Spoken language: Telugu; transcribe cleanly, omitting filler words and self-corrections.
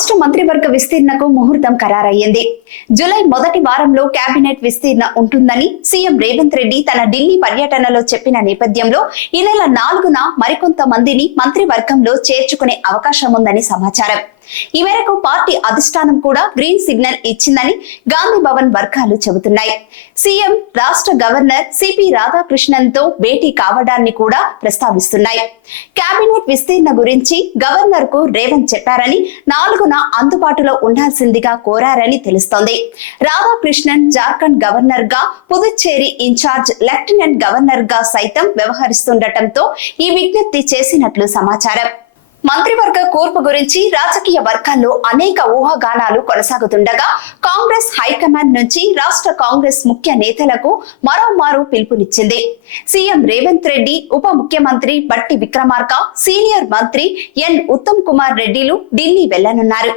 రాష్ట్ర మంత్రివర్గ విస్తీర్ణకు ముహూర్తం ఖరారయ్యింది. జూలై మొదటి వారంలో కేబినెట్ విస్తీర్ణ ఉంటుందని సీఎం రేవంత్ రెడ్డి తన ఢిల్లీ పర్యటనలో చెప్పిన నేపథ్యంలో ఈ నెల 4న మరికొంత మందిని మంత్రివర్గంలో చేర్చుకునే అవకాశం ఉందని సమాచారం. ఈ మేరకు పార్టీ అధిష్టానం కూడా గ్రీన్ సిగ్నల్ ఇచ్చిందని గాంధీ భవన్ వర్గాలు చెబుతున్నాయి. సీఎం రాష్ట్ర గవర్నర్ సిపి రాధాకృష్ణన్ తో భేటీ కావడాన్ని కూడా ప్రస్తావిస్తున్నాయి. కేబినెట్ విస్తీర్ణ గురించి గవర్నర్ కు రేవంత్ చెప్పారని 4న అందుబాటులో ఉండాల్సిందిగా కోరారని తెలుస్తోంది. రాధాకృష్ణన్ జార్ఖండ్ గవర్నర్ గా, పుదుచ్చేరి ఇన్ఛార్జ్ లెఫ్టినెంట్ గవర్నర్ గా సైతం వ్యవహరిస్తుండటంతో ఈ విజ్ఞప్తి చేసినట్లు సమాచారం. మంత్రివర్గ కూర్పు గురించి రాజకీయ వర్గాల్లో అనేక ఊహాగానాలు కొనసాగుతుండగా కాంగ్రెస్ హైకమాండ్ నుంచి రాష్ట్ర కాంగ్రెస్ ముఖ్య నేతలకు మరోమారు పిలుపునిచ్చింది. సీఎం రేవంత్ రెడ్డి, ఉప ముఖ్యమంత్రి బట్టి విక్రమార్క, సీనియర్ మంత్రి ఎన్ ఉత్తమ్ కుమార్ రెడ్డిలు ఢిల్లీ వెళ్లనున్నారు.